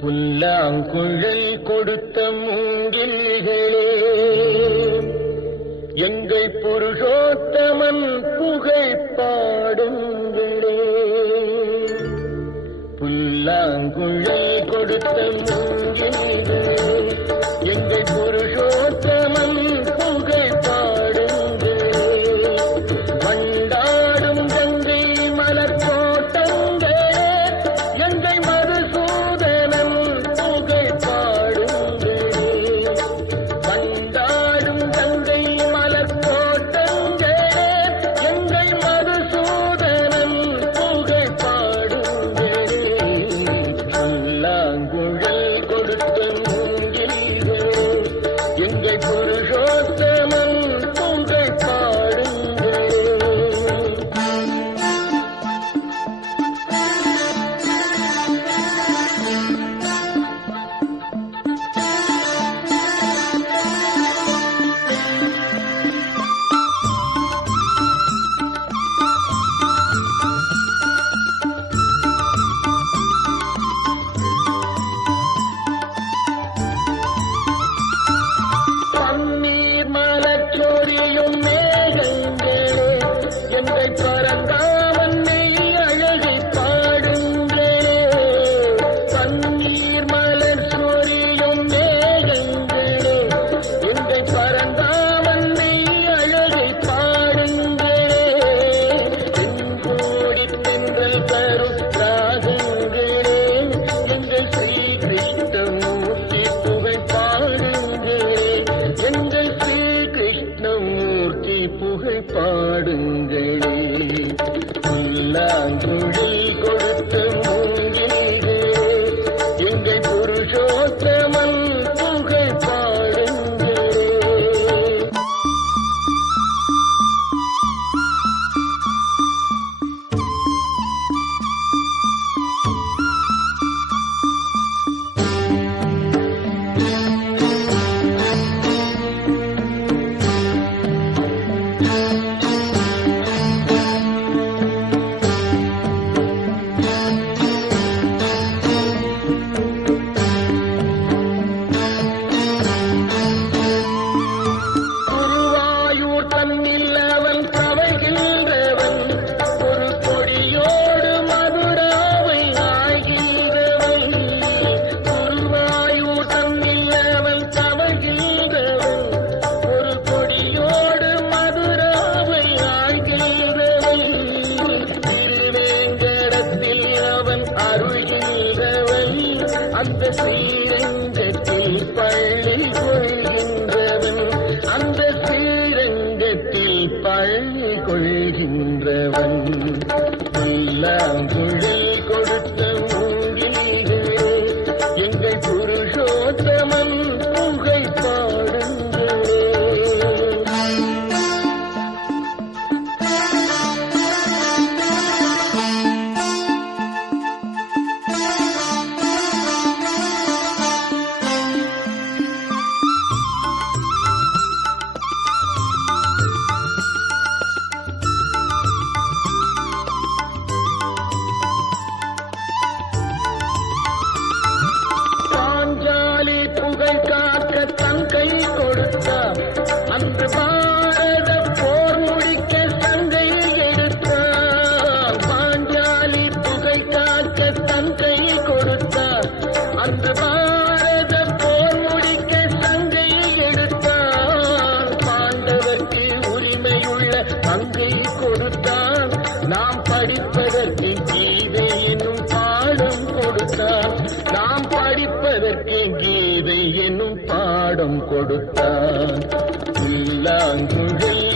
புல்லாங்குழல் கொடுத்த மூங்கில்களே, எங்கள் புருஷோத்தமன் புகழ் பாடுங்களே. புல்லாங்குழல் கொடுத்த மூங்கில்களே, எங்கள் புருஷோத்தமன் புகழ் பாடுங்களே. வண்டாடும் கங்கை மலர் தோட்டங்களே, எங்கள் மதுசூதனன் புகழ் பாடுங்களே. வண்டாடும் கங்கை மலர் தோட்டங்களே, எங்கள் மதுசூதனன் புகழ் பாடுங்களே. புல்லாங்குழல் கொடுத்த மூங்கில்களே, எங்கள் புருஷோத்தமன் புகழ் பாடுங்களே. பன்னீர் மலர் சொரியும் மேகங்களே, எங்கள் பரந்தாமன் மெய் அழகை பாடுங்களே. பன்னீர் மலர் சொரியும் மேகங்களே, எங்கள் பரந்தாமன் மெய் அழகை பாடுங்களே. தென்கோடி தென்றல் தரும் ராகங்களே, எங்கள் ஸ்ரீ கிருஷ்ணமூர்த்தி புகழ் பாடுங்களே. எங்கள் ஸ்ரீ கிருஷ்ணமூர்த்தி புகழ் பாடுங்களே. புல்லாங்குழல் கொடுத்த மூங்கில்களே, எங்கள் புருஷோத்தமன் புகழ் பாடுங்களே. குருவாயூர் தன்னில் அவன் தவழ்கின்றவன், ஒரு கொடியோடு மதுராவை ஆகின்றவன். குருவாயூர் தன்னில் அவன் தவழ்கின்றவன், ஒரு கொடியோடு மதுராவை ஆகின்றவன். திருவேங்கடத்தில் அவன் அருள்கின்றவன், அந்த ஸ்ரீரங்கத்தில் பள்ளி கொள்கின்றவன். அந்த ஸ்ரீரங்கத்தில் பள்ளி கொள்கின்றவன். புல்லாங்குழல் கொடுத்த மூங்கில்களே, எங்கள் புருஷோத்தமன் புகழ் பாடுங்களே. பாஞ்சாலி புகழ் காக்க தன் கை கொடுத்தார், அன்று பாரத போர் முடிக்க சங்கை எடுத்தார். பாஞ்சாலி புகழ் காக்க தன் கை கொடுத்தார், அன்று பாரத போர் முடிக்க சங்கை எடுத்தார். பாண்டவர்க்கு உரிமையுள்ள பங்கை கொடுத்தார், நாம் படிப்பதற்கு கீதை என்னும் பாடம் கொடுத்தார். நாம் படிப்பதற்கு கீதை என்னும் பாடம் கொடுத்தார். புல்லாங்குழல்